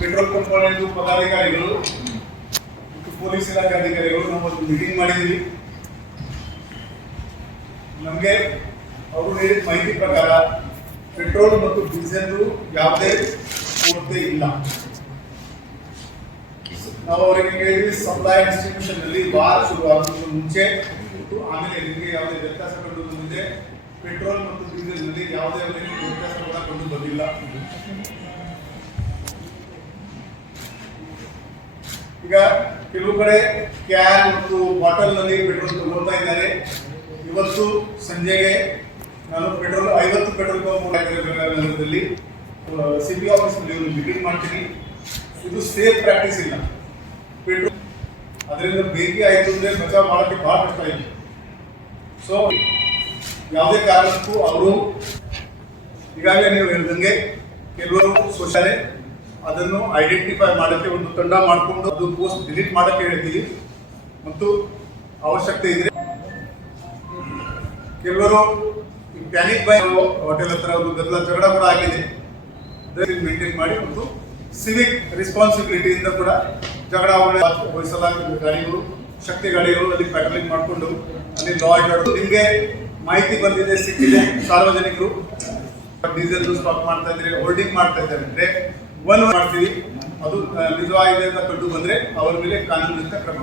Petrol company ಪದಾಧಿಕಾರಿಗಳು ಮತ್ತು police ಇಲಾಖೆ ಅಧಿಕಾರಿಗಳು ನಾವು ಒಂದು ಮೀಟಿಂಗ್ ಮಾಡಿದ್ದೀವಿ. ನಮಗೆ ಅವರು ನೀಡಿದ ಮಾಹಿತಿ ಪ್ರಕಾರ ಪೆಟ್ರೋಲ್ ಮತ್ತು ಡೀಸೆಲ್ ಯಾವುದೇ ಕೊರತೆ ಇಲ್ಲ. ನಾವು ಅವರಿಗೆ ಹೇಳಿದ್ವಿ ಸಪ್ಲೈ ಡಿಸ್ಟ್ರಿಬ್ಯೂಷನ್ ನಲ್ಲಿ ವಾರ ಶುರುವಾಗುವ ಮುಂಚೆ ಮತ್ತು ಆಮೇಲೆ ನಿಮಗೆ ಯಾವುದೇ ವ್ಯತ್ಯಾಸ ಕಂಡು ಬಂದಿದೆ. ಪೆಟ್ರೋಲ್ ಮತ್ತು ಡೀಸೆಲ್ ನಲ್ಲಿ ಯಾವುದೇ ವ್ಯತ್ಯಾಸಗಳನ್ನ ಕಂಡು ಬಂದಿಲ್ಲ. ಈಗ ಕೆಲವು ಕಡೆ ಕ್ಯಾನ್ ಮತ್ತು ಬಾಟಲ್ ನಲ್ಲಿ ಪೆಟ್ರೋಲ್ ತಗೊಳ್ತಾ ಇದ್ದಾರೆ. ಇವತ್ತು ಸಂಜೆಗೆ ನಾನು 50 ಪೆಟ್ರೋಲ್ ನಗರದಲ್ಲಿ ಸಿಟಿ ಆಫೀಸ್ ನಲ್ಲಿ ಒಂದು ಮೀಟಿಂಗ್ ಮಾಡ್ತೀನಿ. ಇದು ಸೇಫ್ ಪ್ರಾಕ್ಟೀಸ್ ಇಲ್ಲ. ಪೆಟ್ರೋಲ್ ಅದರಿಂದ ಬೇಕಿ ಆಯಿತು ಅಂದ್ರೆ ಬಚಾವ್ ಮಾಡೋಕ್ಕೆ ಬಹಳ ಕಷ್ಟ ಇದೆ. ಸೊ ಯಾವುದೇ ಕಾರಣಕ್ಕೂ ಅವರು ಈಗಾಗಲೇ ನೀವು ಹೇಳಿದಂಗೆ ಕೆಲವರು ಸೋಷಿಯಲ್ ಅದನ್ನು ಐಡೆಂಟಿಫೈ ಮಾಡೋಕ್ಕೆ ಒಂದು ತಂಡ ಮಾಡಿಕೊಂಡು ಅದು ಪೋಸ್ಟ್ ಡಿಲೀಟ್ ಮಾಡೋಕ್ಕೆ ಹೇಳ್ತೀವಿ. ಮತ್ತು ಅವಶ್ಯಕತೆ ಇದ್ರೆ ಕೆಲವರು ಪ್ಯಾನಿಕ್ ಬೈ ಹೋಟೆಲ್ ಹತ್ರ ಒಂದು ಗದ್ದಲ ಜಗಳ ಕೂಡ ಆಗಿದೆ. ಮೇಂಟೈನ್ ಮಾಡಿ ಒಂದು ಸಿವಿಕ್ ರೆಸ್ಪಾನ್ಸಿಬಿಲಿಟಿಯಿಂದ ಕೂಡ ಜಗಳ ವಹಿಸಲಾದ ಗಾಡಿಗಳು, ಶಕ್ತಿ ಗಾಡಿಗಳು ಅಲ್ಲಿ ಪೆಟ್ರೋಲಿಂಗ್ ಮಾಡಿಕೊಂಡು ಅಲ್ಲಿ ಲಾ ಅಂಡ್ ಆರ್ಡರ್. ನಿಮಗೆ ಮಾಹಿತಿ ಬಂದಿದೆ, ಸಿಕ್ಕಿದೆ. ಸಾರ್ವಜನಿಕರು ಡೀಸೆಲ್ ಸ್ಟಾಕ್ ಮಾಡ್ತಾ ಇದ್ರೆ, ಹೋಲ್ಡಿಂಗ್ ಮಾಡ್ತಾ ಇದ್ದಾರೆ ಅಂದ್ರೆ ಮಾಡ್ತೀವಿ. ಅದು ನಿಜವಾಗಿದೆ ಅಂತ ಕಂಡು ಬಂದ್ರೆ ಅವರ ಮೇಲೆ ಕಾನೂನಿನ ಕ್ರಮ.